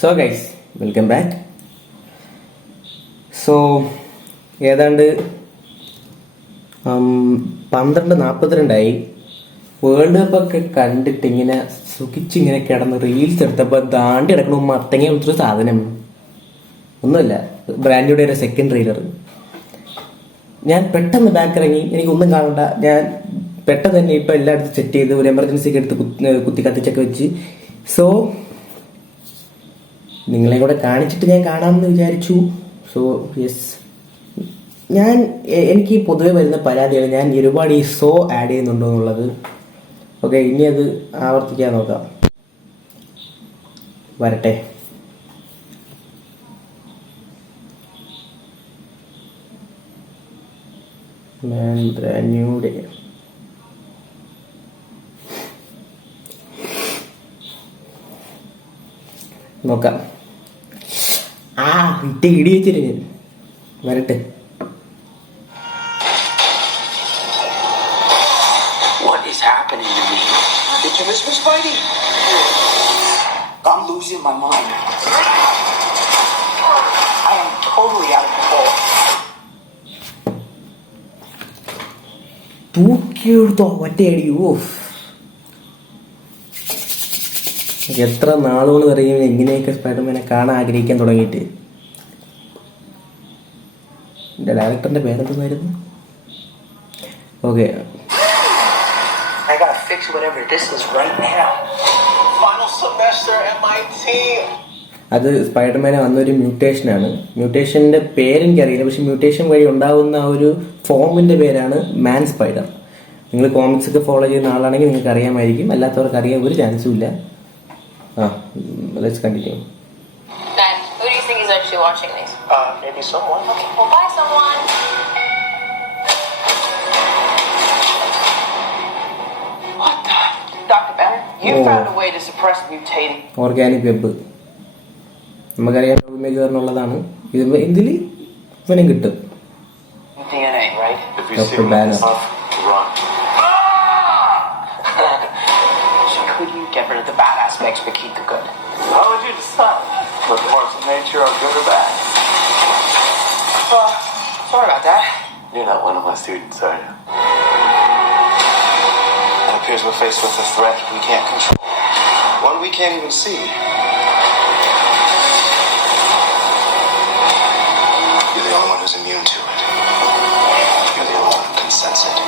So guys, welcome back. So ഏതാണ്ട് 12:42 world കപ്പൊക്കെ കണ്ടിട്ട് ഇങ്ങനെ സുഖിച്ചിങ്ങനെ കിടന്ന് റീൽസ് എടുത്തപ്പോൾ ദാണ്ടി കിടക്കണ മത്തങ്ങ വിളിച്ചൊരു സാധനം ഒന്നുമില്ല, ബ്രാൻഡിയുടെ ഒരു സെക്കൻഡ് ട്രെയിലർ. ഞാൻ പെട്ടെന്ന് ബാക്ക് ഇറങ്ങി, എനിക്കൊന്നും കാണണ്ട. ഞാൻ പെട്ടെന്ന് തന്നെ ഇപ്പം എല്ലായിടത്തും സെറ്റ് ചെയ്ത് ഒരു എമർജൻസി ഒക്കെ എടുത്ത് കുത്തി കത്തിച്ചൊക്കെ വെച്ച്. സോ നിങ്ങളെ കൂടെ കാണിച്ചിട്ട് ഞാൻ കാണാമെന്ന് വിചാരിച്ചു. സോ യെസ്, എനിക്ക് പൊതുവെ വരുന്ന പരാതിയാണ് ഞാൻ ഒരുപാട് ഈ സോ ആഡ് ചെയ്യുന്നുണ്ടോ എന്നുള്ളത്. ഓക്കെ, ഇനി അത് ആവർത്തിക്കാൻ നോക്കാം. വരട്ടെ. New day. നോക്കാം. ഇടി വെച്ചിട്ട് ഞാൻ വരട്ടെ. What is happening to me? Did you miss me, Spidey? I'm losing my mind. I am totally out of control. തൂക്കിയെടുത്തോ ഒറ്റയടിയോ. എത്ര നാളുകൾ അറിയും എങ്ങനെയൊക്കെ സ്പൈഡർമാനെ കാണാൻ ആഗ്രഹിക്കാൻ തുടങ്ങിയിട്ട്. എൻ്റെ ഡയറക്ടറിന്റെ പേരെന്തായിരുന്നു? Okay, I gotta fix whatever this is right now. Final semester MIT. അത് സ്പൈഡർമാനെ വന്നൊരു മ്യൂട്ടേഷനാണ്. മ്യൂട്ടേഷൻ്റെ പേരെനിക്കറിയില്ല, പക്ഷെ മ്യൂട്ടേഷൻ വഴി ഉണ്ടാകുന്ന ആ ഒരു ഫോമിൻ്റെ പേരാണ് മാൻ സ്പൈഡർ. നിങ്ങൾ കോമിക്സ് ഒക്കെ ഫോളോ ചെയ്യുന്ന ആളാണെങ്കിൽ നിങ്ങൾക്ക് അറിയാമായിരിക്കും, അല്ലാത്തവർക്ക് അറിയാൻ ഒരു ചാൻസും ഇല്ല. Let's continue. Dad, who do you think is actually watching these? Maybe someone. Okay, well, bye, someone. What the? Dr. Banner, you found a way to suppress mutating. Organic web നമുക്കറിയാം, എന്നുള്ളതാണ്. ഇത് ഇതിൽ ഇവനും കിട്ടും. DNA, right? If you see me enough, run. So could you get rid of the bad aspects but keep the good? How would you decide what parts of nature are good or bad? Sorry about that. You're not one of my students, are you? It appears we're faced with a threat we can't control. One we can't even see. You're the only one who's immune to it. You're the only one who can sense it.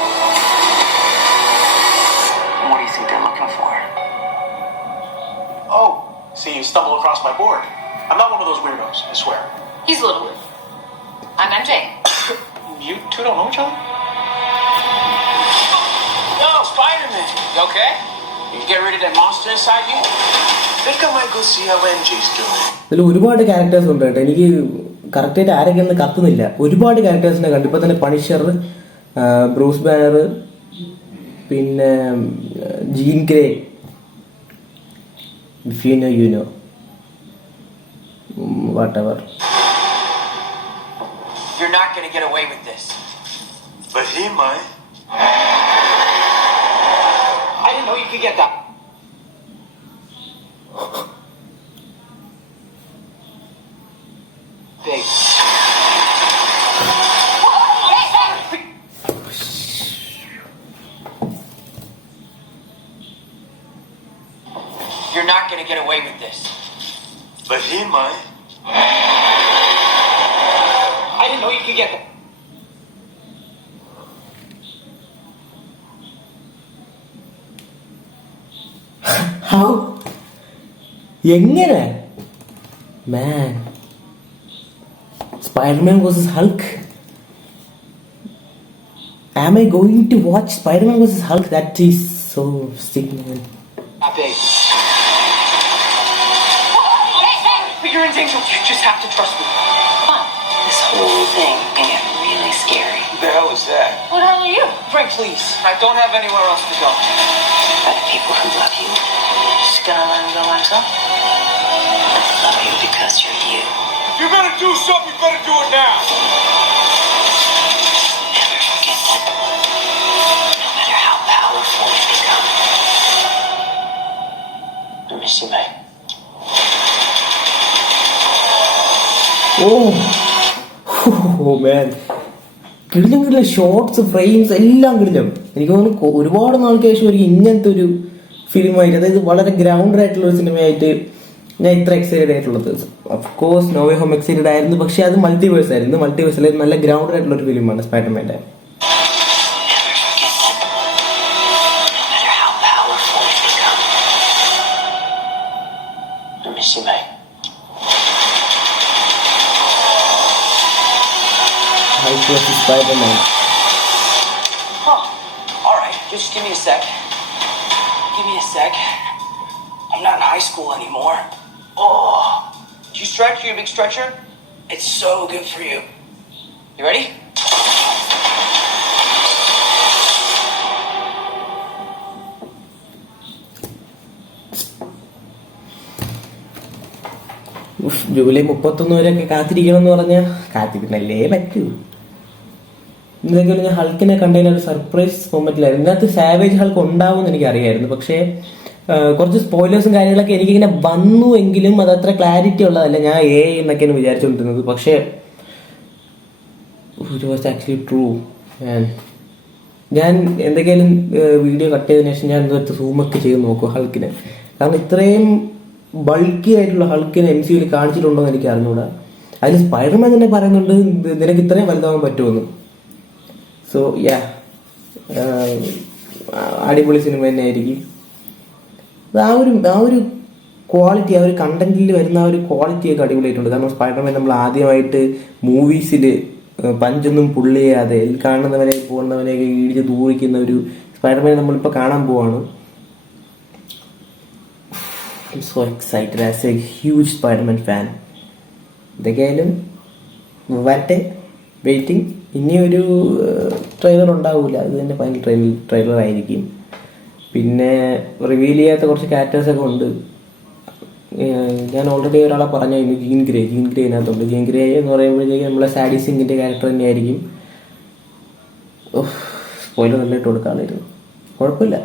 What do you think they're looking for? Oh, see, you stumbled across my board. I'm not one of those weirdos, I swear. He's a little weird. I'm MJ. You two don't know each other? Yo, Spider-Man! You okay? You get rid of that monster inside you? I think I might go see how MJ's doing. ഇതിൽ ഒരുപാട് characters ഉണ്ട് കേട്ടോ. എനിക്ക് കറക്റ്റായിട്ട് ആരൊക്കെയെന്ന് കത്തുന്നില്ല. ഒരുപാട് ക്യാരക്ടേഴ്സിനെ കണ്ടു. ഇപ്പം തന്നെ പണിഷർ, ബ്രൂസ് ബാനർ, പിന്നെ Jean Grey, if you know, you know. Whatever. You're not gonna get away with this. But he might. I didn't know you could get that. Big. You're not gonna get away with this. But he might. I didn't know you could get that. How? എങ്ങനെ? Man, Spider-Man vs. Hulk. Am I going to watch Spider-Man vs. Hulk? That is so sick, man. Not big. But you're in danger. You just have to trust me. Come on. This whole thing can get really scary. Who the hell is that? Who the hell are you? Frank, please. I don't have anywhere else to go. Are the people who love you just gonna let him go by himself? They love you because you're you. You better do something. You better do it now. Never forget that. No matter how powerful ഓ മാൻ, കിടിലം കിടിലം shorts, frames എല്ലാം കിടിലം. എനിക്ക് തോന്നുന്നു ഒരുപാട് നാൾക്ക് ശേഷം ഒരു ഇങ്ങനത്തെ ഒരു ഫിലിമായിട്ട്, അതായത് വളരെ ഗ്രൗണ്ടഡ് ആയിട്ടുള്ള ഒരു സിനിമയായിട്ട് ഞാൻ ഇത്ര എക്സൈറ്റഡ് ആയിട്ടുള്ളത്. Of course No Way Home excited ആയിരുന്നു, പക്ഷെ അത് മൾട്ടിവേഴ്സ് ആയിരുന്നു. മൾട്ടിവേഴ്സിൽ നല്ല ഗ്രൗണ്ടഡ് ആയിട്ടുള്ള ഒരു ഫിലിമാണ് സ്പൈഡർമാൻ്റെ. I miss you, mate. Spider-Man. Huh. Alright, just give me a sec. Give me a sec. I'm not in high school anymore. Oh. Do you stretch? You a big stretcher? It's so good for you. You ready? July 31 വരെയൊക്കെ കാത്തിരിക്കണം എന്ന് പറഞ്ഞാൽ കാത്തിരിക്കണല്ലേ പറ്റൂ. ഇന്നൊക്കെ ഞാൻ ഹൾക്കിനെ കണ്ടതിന് ഒരു surprise മൊമെന്റിലായിരുന്നു. ഇതിനകത്ത് സാവേജ് ഹൾക്ക് ഉണ്ടാവും എന്ന് എനിക്ക് അറിയായിരുന്നു, പക്ഷേ കുറച്ച് സ്പോയിലേഴ്സും കാര്യങ്ങളൊക്കെ എനിക്കിങ്ങനെ വന്നു എങ്കിലും അത് അത്ര ക്ലാരിറ്റി ഉള്ളതല്ല. ഞാൻ എന്നൊക്കെയാണ് വിചാരിച്ചുകൊണ്ടിരുന്നത്, പക്ഷേ ഇറ്റ് വാസ് ആക്ച്വലി ട്രൂ. ഞാൻ എന്തൊക്കെയാലും വീഡിയോ കട്ട് ചെയ്തതിനു ശേഷം ഞാൻ എന്തൊക്കെ സൂമൊക്കെ ചെയ്ത് നോക്കും ഹൾക്കിനെ. കാരണം ഇത്രയും ബൾക്കി ആയിട്ടുള്ള ഹൾക്കിനെ MCUവിൽ കാണിച്ചിട്ടുണ്ടോ എന്ന് എനിക്ക് അറിഞ്ഞൂടാ. അതിൽ സ്പൈഡർമാൻ തന്നെ പറയുന്നുണ്ട് നിനക്ക് ഇത്രയും വലുതാവാൻ പറ്റുമെന്ന്. സോ യാ, അടിപൊളി സിനിമ തന്നെ ആയിരിക്കും. ആ ഒരു ക്വാളിറ്റി, ആ ഒരു കണ്ടന്റിൽ വരുന്ന ആ ഒരു ക്വാളിറ്റിയൊക്കെ അടിപൊളിയായിട്ടുണ്ട്. കാരണം സ്പൈഡർമാൻ നമ്മൾ ആദ്യമായിട്ട് മൂവീസിൽ പഞ്ചൊന്നും പുള്ളി ചെയ്യാതെ കാണുന്നവരെ പോകുന്നവരെയൊക്കെ ഇടിച്ച് തൂറിക്കുന്ന ഒരു സ്പൈഡർമാൻ നമ്മളിപ്പോൾ കാണാൻ പോവാണ്. I'm so excited as a huge Spider-Man fan. ഇതൊക്കെയായാലും വരട്ടെ, വെയിറ്റിംഗ്. ഇനിയൊരു ട്രെയിലർ ഉണ്ടാവില്ല, ഇത് തന്നെ ഫൈനൽ ട്രെയിലർ ആയിരിക്കും. പിന്നെ റിവീൽ ചെയ്യാത്ത കുറച്ച് ക്യാരക്ടേഴ്സൊക്കെ ഉണ്ട്. ഞാൻ ഓൾറെഡി ഒരാളെ പറഞ്ഞായിരുന്നു, ജീൻ ഗ്രേ ഇതിനകത്തുണ്ട്. ജീൻ ഗ്രേ എന്ന് പറയുമ്പോഴത്തേക്ക് നമ്മളെ സാഡി സിംഗിൻ്റെ ക്യാരക്ടർ തന്നെയായിരിക്കും. സ്പോയിലർ നല്ല ഇട്ട് കൊടുക്കാമായിരുന്നു, കുഴപ്പമില്ല.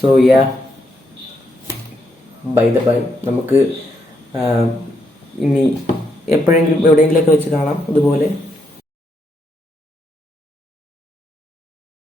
സോ യാ, ബൈ നമുക്ക് ഇനി എപ്പോഴെങ്കിലും എവിടെയെങ്കിലുമൊക്കെ വെച്ച് കാണാം. അതുപോലെ